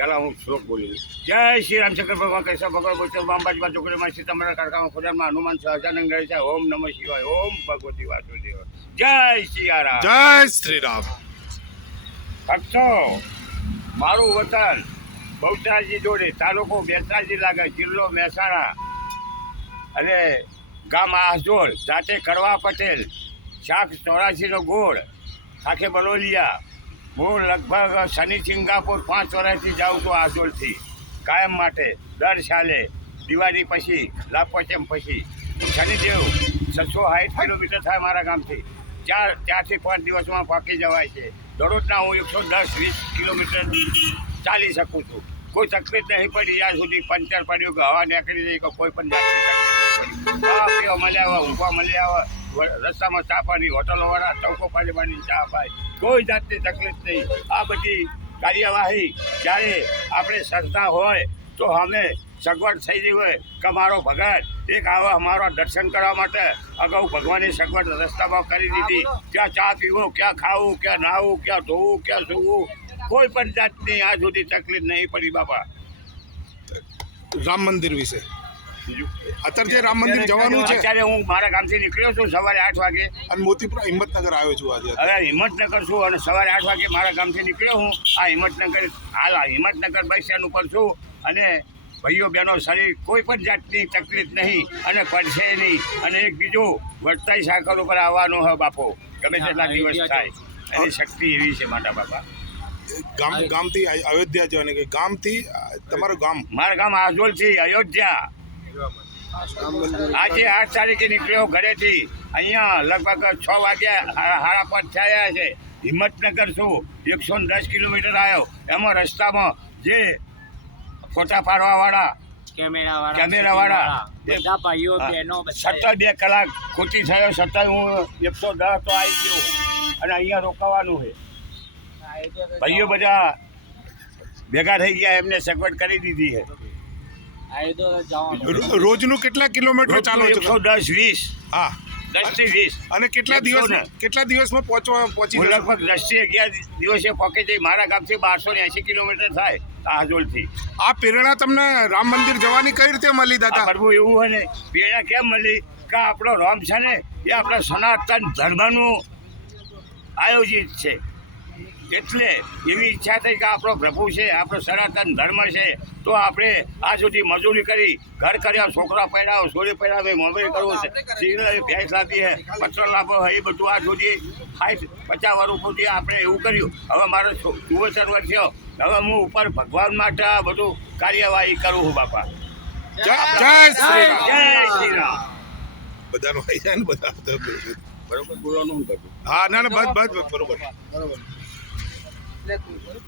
પેલા હું શ્લોક બોલી? જય શ્રી રામચંદ્ર ભગવાન કૈસા ભગવાન બોલતો અંબાજીમાં ચોકડીમાં સીતામઢા કારખામાં ખોડામાં હનુમાન સહજાનંદ રહે છે ઓમ નમઃ શિવાય ઓમ ભગવતી વાસુદેવ જય સિયારામ જય શ્રી રામ. ભક્તો મારું વતન બહુચરાજી જોડે તાલુકો બેસરાજી લાગે જિલ્લો મહેસાણા અને ગામ આસજોડ જાતે કડવા પટેલ શાક ચોરાસીનો ગોળ ખાખે બલોલિયા હું લગભગ શનિ સિંગાપુર પાંચ વર્ષથી જાઉં છું આસોલથી કાયમ માટે, દર સાલે, દિવાળી પછી લાપોચેમ પછી. શનિદેવ છસો સાઠ કિલોમીટર થાય મારા ગામથી. ચાર, ચારથી પાંચ દિવસમાં પાકી જવાય છે. દરરોજના હું એકસો દસ, વીસ કિલોમીટર ચાલી શકું છું. કોઈ તકલીફ નહીં પડી. જ્યાં સુધી પંચર પડ્યું કે હવા નીકળી જાય કે કોઈ પણ જાતની તકલીફ નહીં પડી. મળ્યા આવે, ઊંઘવા મળ્યા આવે. રસ્તામાં ચા પાણી હોટલોવાળા ચૌકો પાડી પાડીને ચા પાય કોઈ જાતની તકલીફ નહીં. આ બધી કાર્યવાહી જ્યારે આપણે શ્રદ્ધા હોય તો અમે સગવડ થઈ ગઈ હોય કે મારો ભગત એક આવા અમારો દર્શન કરવા માટે અગાઉ ભગવાનની સગવડ રસ્તામાં કરી દીધી. ક્યાં ચા પીવો ક્યાં ખાવું ક્યાં નાહવું ક્યાં ધોવું ક્યાં સૂવું. કોઈ પણ જાતની આ સુધી તકલીફ નહીં પડી બાપા. રામ મંદિર વિશે. અત્યારે જે રામ મંદિર જવાનું છે અત્યારે હું મારા ગામથી નીકળ્યો છું સવારે આઠ વાગે. અને મોતીપુરા હિંમતનગર આવ્યો છું આજે. હવે હિંમતનગર છું અને સવારે આઠ વાગે મારા ગામથી નીકળ્યો હું. આ હિંમતનગર હાલ આ હિંમતનગર બસ સ્ટેન્ડ ઉપર છું અને ભાઈઓ બહેનો શરીર કોઈ પણ જાતની તકલીફ નહીં અને પડશે નહીં. અને એક બીજું વર્તાઈ સાકર ઉપર આવવાનો હ બાપો. ગમે તેટલા દિવસ થાય. એની શક્તિ એવી છે માતા બાપા. ગામ ગામથી અયોધ્યા જવાની કે ગામથી તમારું ગામ? મારા ગામ આજોલથી અયોધ્યા. આજે આઠ તારીખે નીકળ્યો ઘરેથી. અહીંયા લગભગ છ વાગ્યા સાડા પાંચ થયા છે. હિંમતનગર છું. એકસો દસ કિલોમીટર આવ્યો. એમાં રસ્તામાં જે ફોટા પાડવાવાળા કેમેરા કેમેરાવાળા. બધા ભાઈઓ બહેનો સત્તર બે કલાક ખોટી થયો સતત હું એકસો દસ તો આવી ગયો અને અહીંયા રોકાવાનું છે. ભાઈઓ બધા ભેગા થઈ ગયા એમને સગવડ કરી દીધી છે. રોજનું કેટલા કિલોમીટર ચાલો એકસો છો દસ વીસ. હા. દસથી વીસ. અને કેટલા દિવસ કેટલા દિવસમાં પહોંચવા પહોંચી લગભગ દસથી અગિયાર દિવસે પહોંચી જઈ મારા ગામથી બારસો ને એસી કિલોમીટર થાય હાજોલથી આ પ્રેરણા તમને રામ મંદિર જવાની કઈ રીતે મળી દાદા? પ્રભુ એવું હોય ને પ્રેરણા કેમ મળી? કે આપણો રોમ છે ને એ આપણા સનાતન ધર્મનું આયોજિત છે. એટલે એવી ઈચ્છા થઈ કે આપણો પ્રભુ છે આપણો સનાતન ધર્મ છે તો આપણે આ સુધી મજૂરી કરી ઘર કર્યા છોકરા પડ્યા છોડી પડ્યા મેં મોબાઈલ કરવો છે સિગ્નલ ભેંસ લાવી હે પત્ર લાભો એ બધું આ સુધી સાઠ પચાસ વર્ષ સુધી આપણે એવું કર્યું. હવે મારો ચુવસર વર્ષ થયો હવે હું ઉપર ભગવાન માટે આ બધું કાર્યવાહી કરું છું બાપા. જય જય શ્રી રામ. જય શ્રી રામ. બધાનું બધા બરોબર. બોલવાનું હા ના ના બસ બસ બરોબર. બરોબર. લખવું પડે